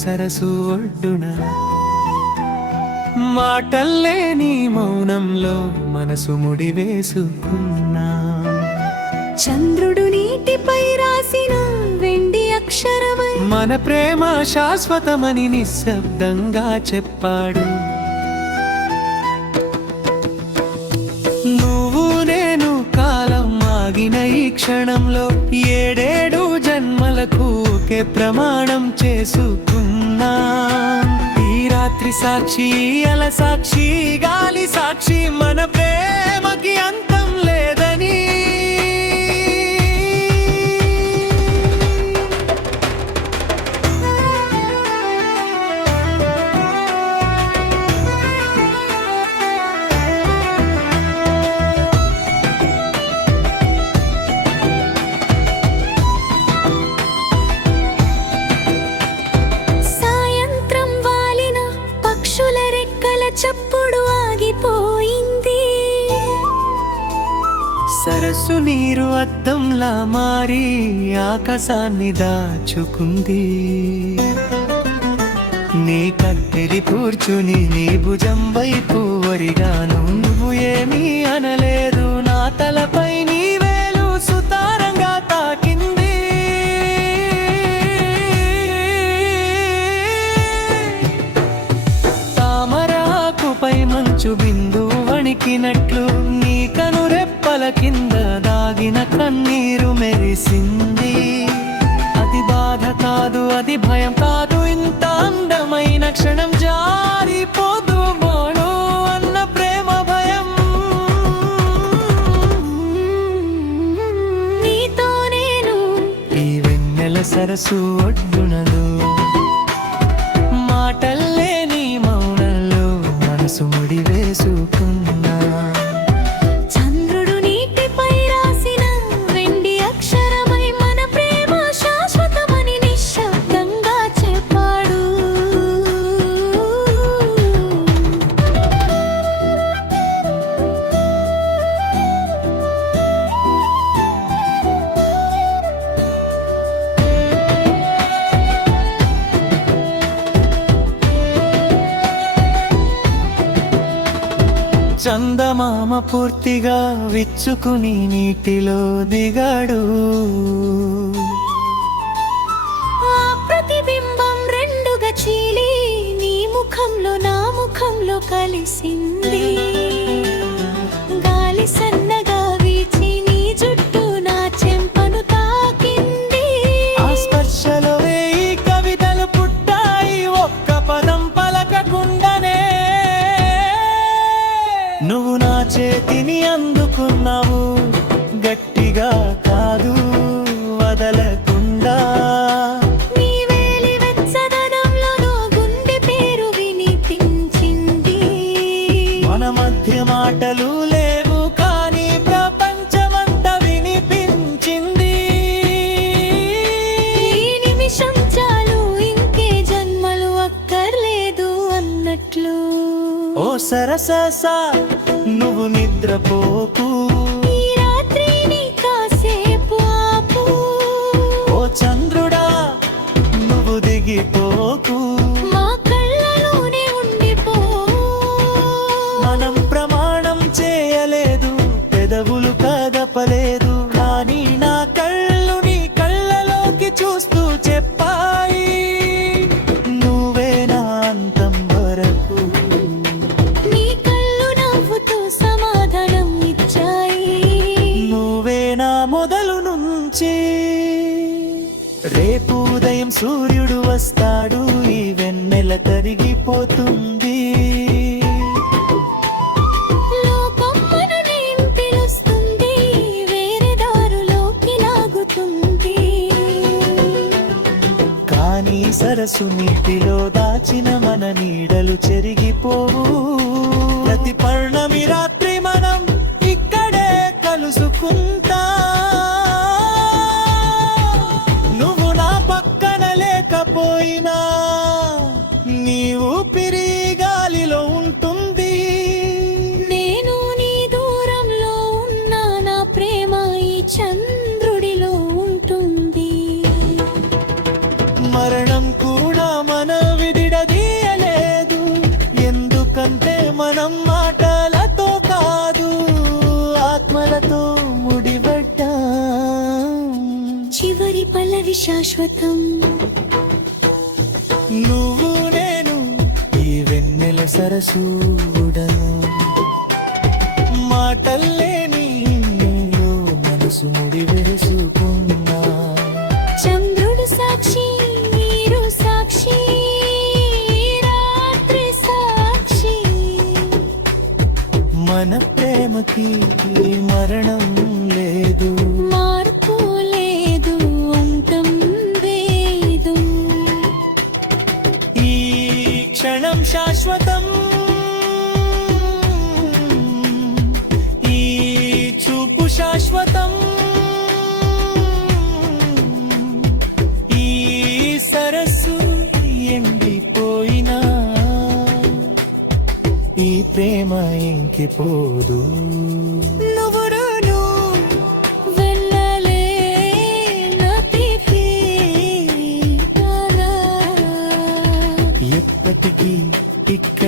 సరసు ఒడ్డున మాటల్లే నీ మౌనంలో మనసు ముడివేసుకున్నా. చంద్రుడు నీటిపై రాసిన వెండి అక్షరమై మన ప్రేమ శాశ్వతమని నిశ్శబ్దంగా చెప్పాడు. నువ్వు నేను కాలం ఆగిన ఈ క్షణంలో 7 జన్మలకు ఒకే ప్రమాణం చేసుకున్నా. ఈ రాత్రి సాక్షి, అల సాక్షి, గాలి సాక్షి, మన ప్రేమకి అంతం లేదని. చప్పుడు ఆగిపోయింది. సరస్సు నీరు అద్దంలా మారి ఆకాశాన్ని దాచుకుంది. నీ కత్తెరి కూర్చుని నీ భుజం వైపు వరిగాను. నువ్వు ఏమీ అనలేదు, నా తలపై నీ వేలు సుతారంగా తాకింది. తామరాకుపై మంచు బిందు వణికినట్లు నీ కనురెప్పల కింద దాగిన కన్నీరు మెరిసింది. అది బాధ కాదు, అది భయం కాదు, ఇంత అందమైన క్షణం జారిపోదు మోను అన్న ప్రేమ భయం. నీతో నేను ఈ వెన్నెల సరస్సు ఒడ్డునలో మాటల్లే నీ మౌనంలో మనసు ముడివేసుకున్నా. చంద్రుడు నీటిపై రాసిన వెండి అక్షరమై మన ప్రేమ శాశ్వతమని నిశ్శబ్దంగా చెప్పాడు. చందమామ పూర్తిగా విచ్చుకుని నీటిలో దిగాడు. ఆ ప్రతిబింబం రెండుగా చీలి నీ ముఖంలో నా ముఖంలో కలిసింది. గాలి సన్నగా వీచి నీ జుట్టు నా చెంపను తాకింది. ఆ స్పర్శలో ఈ కవితలు పుట్టాయి, ఒక్క పదం పలకకుండానే. నువ్వు నా చేతిని అందుకున్నావు, గట్టిగా కాదు వదలకుండా. నీ వేలి వెచ్చదనంలో నా గుండె పేరు వినిపించింది. మన మధ్య మాటలు లేవు కానీ ప్రపంచమంతా వినిపించింది. ఈ నిమిషం చాలు, ఇంకే జన్మలు అక్కర్లేదు అన్నట్లు. ఓ సరససా నువ్వు నిద్రపోకు, ఈ రాత్రి నీ కాసేపు ఆపు. ఓ చంద్రుడా నువ్వు దిగిపోకు. మా కళ్ళలోనే ఉండిపో. మనం ప్రమాణం చేయలేదు, పెదవులు కదపలేదు, కానీ నా కళ్ళు నీ కళ్ళలోకి చూస్తూ చెప్పాయి, నువ్వే నా అంతం వరకు. నీ కళ్ళు నవ్వుతూ సమాధానం ఇచ్చాయి. నువ్వే నా మొదలు నుంచి. రేపు ఉదయం సూర్యుడు వస్తాడు, ఈ వెన్నెల కరిగిపోతుంది. లోకం మనని పిలుస్తుంది, వేరే దారులోకి లాగుతుంది. కానీ సరస్సు నీటిలో దాచిన మన నీడలు చెరిగిపోవు. ప్రతి పౌర్ణమి రాత్రి మనం ఇక్కడే కలుసుకుంటా. నువ్వు నా పక్కన లేకపోయినా నీ ఊపిరి గాలిలో ఉంటుంది. నేను నీ దూరంలో ఉన్నా, నా ప్రేమ ఈ చంద్రుడిలో ఉంటుంది. మరణం కూడా మన మనం మాటలతో కాదు ఆత్మలతో ముడిపడ్డాం. చివరి పల్లవి శాశ్వతం. నువ్వు నేను ఈ వెన్నెల సరసూడను, మాటల్లేని మనసు ముడి వేసుకున్నా. చంద్రుడు సాక్షి, నీరు సాక్షి, రాత్రి సాక్షి. మన ప్రేమకి మరణం లేదు, మార్పు లేదు, అంతం వేదు. ఈ క్షణం శాశ్వతం, ఈ చూపు శాశ్వతం, ఈ సరస్సు ఎండిపోయినా ఈ ప్రేమ ఇంకిపోదు. నువ్వు నేను వెళ్ళలేనతిథి. ఎప్పటికీ ఇక్క